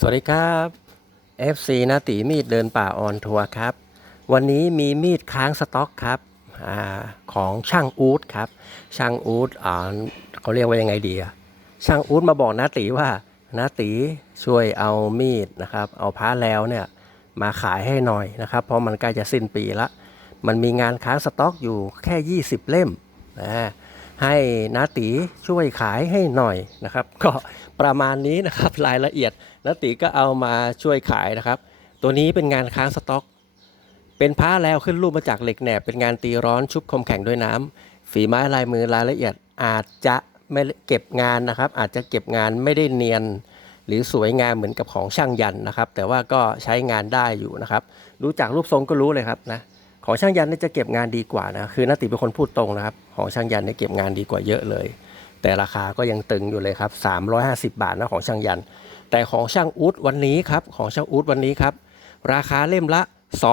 สวัสดีครับ FC นาตีมีดเดินป่าออนทัวร์ครับ วันนี้มีมีดค้างสต็อกครับอาของช่างอูดครับ ช่างอูดอ่าเขาเรียกว่ายังไงดีอะช่างอูดมาบอกนาตีว่านาตีช่วยเอามีดนะครับเอาพ้าแล้วเนี่ยมาขายให้หน่อยนะครับ เพราะมันใกล้จะสิ้นปีละ มันมีงานค้างสต็อกอยู่แค่ 20 เล่มนะ ให้นาตีช่วยขายให้หน่อยนะครับ ก็ประมาณนี้นะครับรายละเอียดนาตีก็เอามาช่วยขายนะครับ ตัวนี้เป็นงานค้างสต็อก เป็นผ้าแล้วขึ้นรูปมาจากเหล็กแหนบเป็นงานตีร้อนชุบคมแข็งด้วยน้ำฝีไม้ลายมือรายละเอียดอาจจะไม่เก็บงานนะครับ อาจจะเก็บงานไม่ได้เนียน หรือสวยงามเหมือนกับของช่างยันนะครับ แต่ว่าก็ใช้งานได้อยู่นะครับดูจากรูปทรงก็รู้เลยครับนะ ของช่างยันเนี่ยจะเก็บงานดีกว่านะคือนาติเป็นคนพูดตรงนะครับ ของช่างยันเนี่ยเก็บงานดีกว่าเยอะเลย แต่ราคาก็ยังตึงอยู่เลยครับ 350 บาทนะของช่างยัน แต่ของช่างอูดวันนี้ครับของช่างอูดวันนี้ครับ ราคาเล่มละ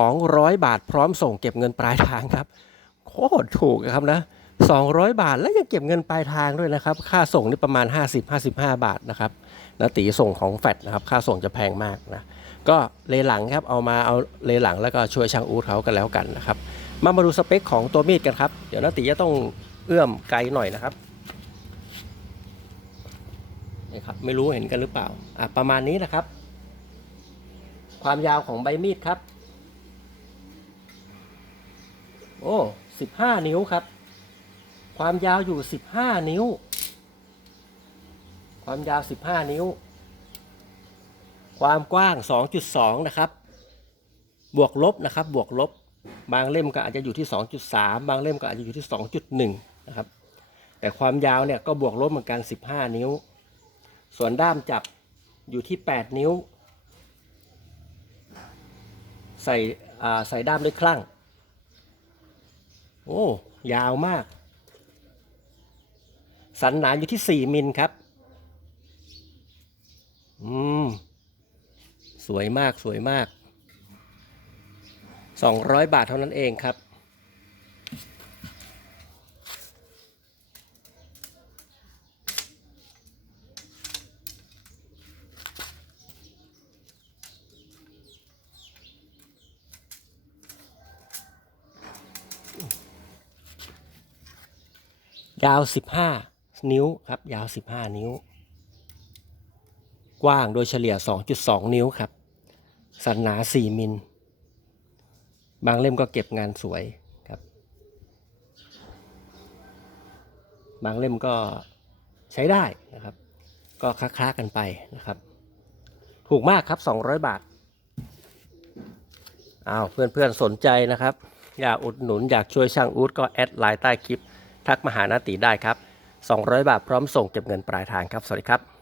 200 บาท พร้อมส่งเก็บเงินปลายทางครับโคตรถูกครับนะ200 บาทแล้วยังเก็บเงินปลายทางด้วยนะครับ ค่าส่งนี่ประมาณ 50-55 บาทนะครับนะตีส่งของแฟดนะครับ ค่าส่งจะแพงมากนะ ก็เลหลังครับเอามาเอาเลหลังแล้วก็ช่วยช่างอูดเขากันแล้วกันนะครับ มามาดูสเปคของตัวมีดกันครับ เดี๋ยวนาตีจะต้องเอื้อมไกลหน่อยนะครับนี่ครับไม่รู้เห็นกันหรือเปล่าอะประมาณนี้นะครับ ความยาวของใบมีดครับ โอ้สิบห้านิ้วครับ ความยาวอยู่สิบห้านิ้ว ความยาวสิบห้านิ้ว ความกว้างสองจุดสองนะครับ บวกลบนะครับ บวกลบ บางเล่มก็อาจจะอยู่ที่สองจุดสามบางเล่มก็อาจจะอยู่ที่สองจุดหนึ่งนะครับ แต่ความยาวเนี่ยก็บวกลบเหมือนกันสิบห้านิ้ว ส่วนด้ามจับอยู่ที่แปดนิ้ว ใส่ใส่ด้ามด้วยคลั่ง โอ้ ยาวมาก สันหนาอยู่ที่ 4 มิลครับ อืม สวยมากสวยมาก 200 บาทเท่านั้นเองครับ ยาว 15 นิ้วครับ ยาว 15 นิ้ว กว้างโดยเฉลี่ย 2.2 นิ้วครับ สันหนา 4 มิล บางเล่มก็เก็บงานสวยครับ บางเล่มก็ใช้ได้นะครับ ก็คล้าๆกันไปนะครับ ถูกมากครับ 200 บาทอ้าวเพื่อนๆสนใจนะครับ อยากอุดหนุนอยากช่วยช่างอูดก็แอดไลน์ใต้คลิป ทักมาหานาตีได้ครับ 200 บาทพร้อมส่งเก็บเงินปลายทางครับ สวัสดีครับ